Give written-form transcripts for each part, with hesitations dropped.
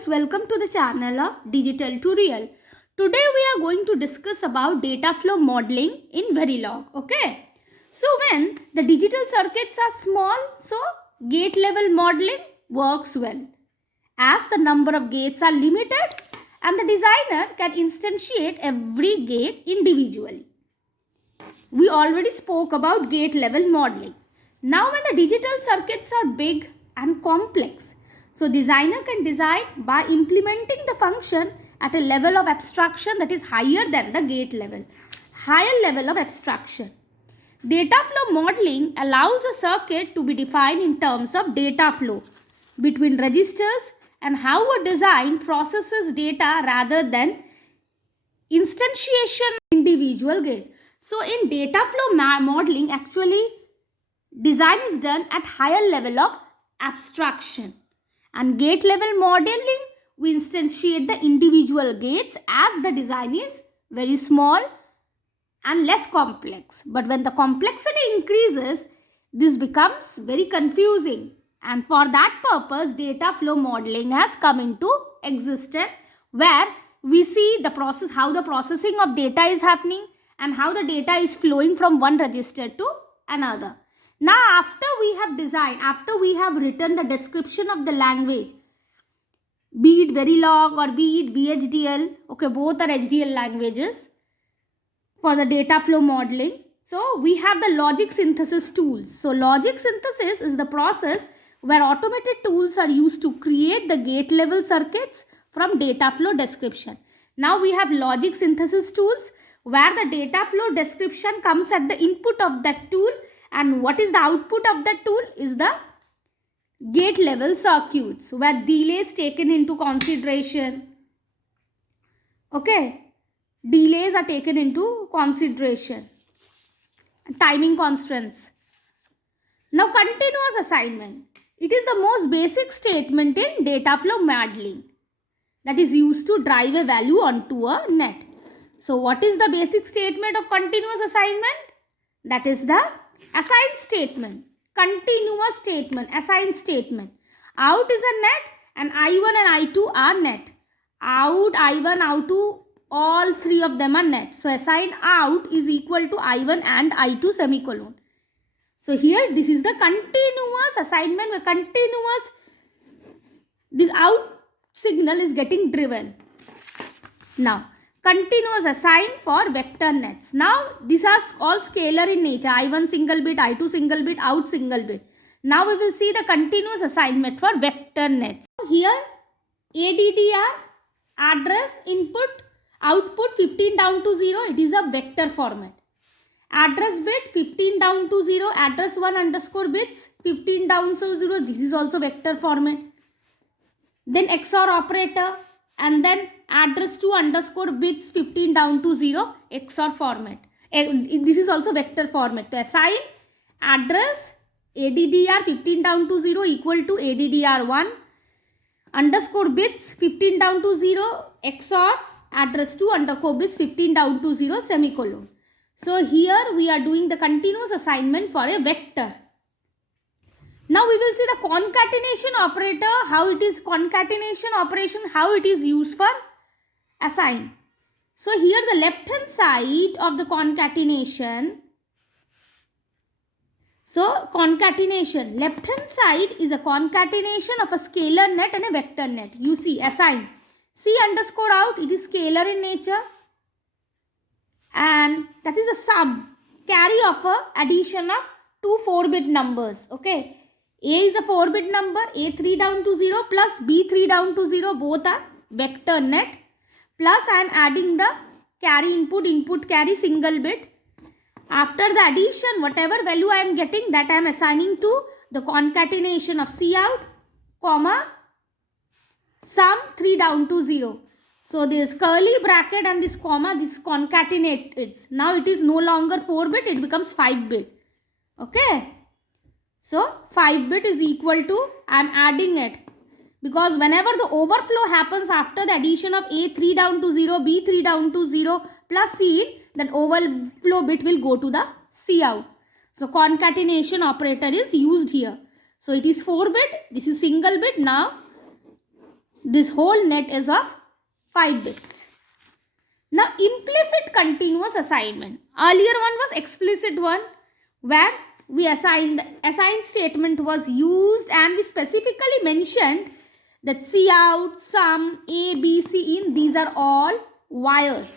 friends, welcome to the channel of Digital to Real. Today we are going to discuss about data flow modeling in Verilog. Okay. So when the digital circuits are small, so gate level modeling works well, as the number of gates are limited and the designer can instantiate every gate individually. We already spoke about gate level modeling. Now when the digital circuits are big and complex, so designer can design by implementing the function at a level of abstraction that is higher than the gate level, higher level of abstraction. Data flow modeling allows a circuit to be defined in terms of data flow between registers and how a design processes data rather than instantiation of individual gates. So in data flow modeling, actually design is done at higher level of abstraction, and gate level modeling we instantiate the individual gates as the design is very small and less complex. But when the complexity increases, this becomes very confusing, and for that purpose data flow modeling has come into existence, where we see the process, how the processing of data is happening and how the data is flowing from one register to another. Now after we have designed, after we have written the description of the language, be it Verilog or be it VHDL, okay, both are HDL languages for the data flow modeling. So we have the logic synthesis tools. So logic synthesis is the process where automated tools are used to create the gate level circuits from data flow description. Now we have logic synthesis tools where the data flow description comes at the input of that tool, and what is the output of that tool is the gate level circuits where delays taken into consideration. Okay, delays are taken into consideration, timing constraints. Now continuous assignment. It is the most basic statement in data flow modeling that is used to drive a value onto a net. So what is the basic statement of continuous assignment? That is the assign statement. Continuous statement, assign statement. Out is a net and I1 and I2 are net. Out, I1, I2, all three of them are net. So assign out is equal to I1 and I2 semicolon. So here this is the continuous assignment where continuous, this out signal is getting driven. Now continuous assign for vector nets. Now these are all scalar in nature. I1 single bit, I2 single bit, out single bit. Now we will see the continuous assignment for vector nets. Here ADDR, address, input, output 15 down to 0. It is a vector format. Address bit 15 down to 0. Address 1 underscore bits 15 down to 0. This is also vector format. Then XOR operator, and then address 2 underscore bits 15 down to 0, XOR format. This is also vector format. To assign address ADDR 15 down to 0 equal to ADDR 1 underscore bits 15 down to 0 XOR address 2 underscore bits 15 down to 0 semicolon. So here we are doing the continuous assignment for a vector. Now we will see the concatenation operator, how it is concatenation operation, how it is used for assign. So here the left hand side of the concatenation. So concatenation, left hand side is a concatenation of a scalar net and a vector net. You see assign. C underscore out, it is scalar in nature. And that is a sum, carry of a addition of two 4-bit numbers. Okay. A is a 4-bit number, A3 down to 0 plus B3 down to 0, both are vector net. Plus I am adding the carry input carry single bit. After the addition, whatever value I am getting, that I am assigning to the concatenation of C out, comma, sum 3 down to 0. So this curly bracket and this comma, this concatenates. Now it is no longer 4-bit, it becomes 5-bit. Okay. So 5-bit is equal to, I am adding it, because whenever the overflow happens after the addition of A3 down to 0, B3 down to 0 plus C in, that overflow bit will go to the C out. So concatenation operator is used here. So it is 4-bit, this is single bit. Now This whole net is of 5 bits. Now implicit continuous assignment. Earlier one was explicit one, where we assigned, the assign statement was used and we specifically mentioned that Cout, sum, A, B, C, in, these are all wires.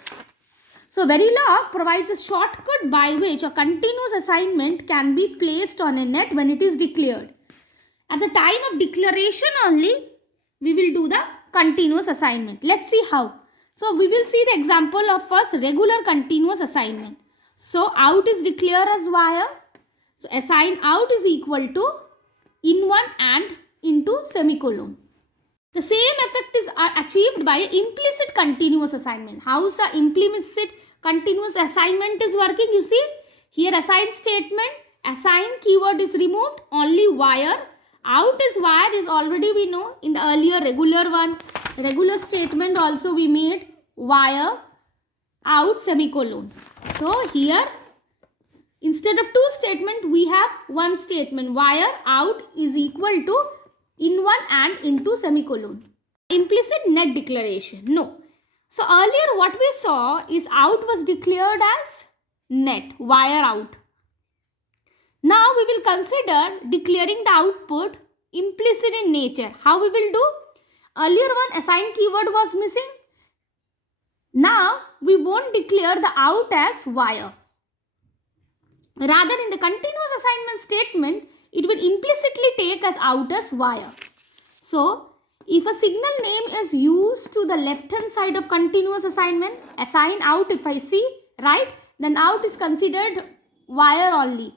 So Verilog provides a shortcut by which a continuous assignment can be placed on a net when it is declared. At the time of declaration only, we will do the continuous assignment. Let's see how. So we will see the example of first regular continuous assignment. So out is declared as wire. So assign out is equal to in1 and into semicolon. The same effect is achieved by implicit continuous assignment. How is the implicit continuous assignment is working? You see, here assign statement, assign keyword is removed, only wire. Out is wire is already we know in the earlier regular one. Regular statement also we made wire, out, semicolon. So here instead of two statement we have one statement, wire out is equal to in1 and into semicolon. Implicit net declaration. No. So earlier what we saw is out was declared as net, wire out. Now we will consider declaring the output implicit in nature. How we will do? Earlier one assign keyword was missing. Now we won't declare the out as wire. Rather in the continuous assignment statement, it will implicitly take as out as wire. So if a signal name is used to the left hand side of continuous assignment, assign out if I see, right, then out is considered wire only.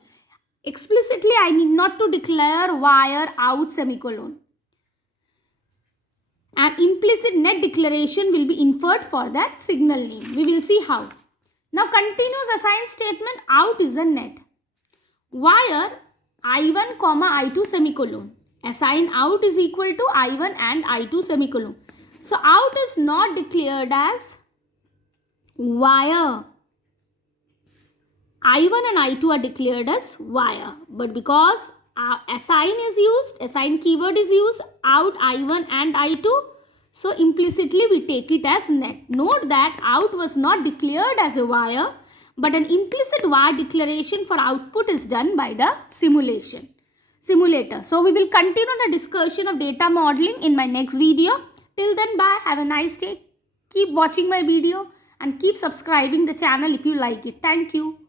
Explicitly I need not to declare wire out semicolon. An implicit net declaration will be inferred for that signal name. We will see how. Now continuous assign statement, out is a net. Wire I1 comma I2 semicolon. Assign out is equal to I1 and I2 semicolon. So out is not declared as wire. I1 and I2 are declared as wire. But because assign is used, assign keyword is used, out I1 and I2, so implicitly we take it as net. Note that out was not declared as a wire, but an implicit wire declaration for output is done by the simulator. So we will continue the discussion of data modeling in my next video. Till then, bye. Have a nice day. Keep watching my video and keep subscribing the channel if you like it. Thank you.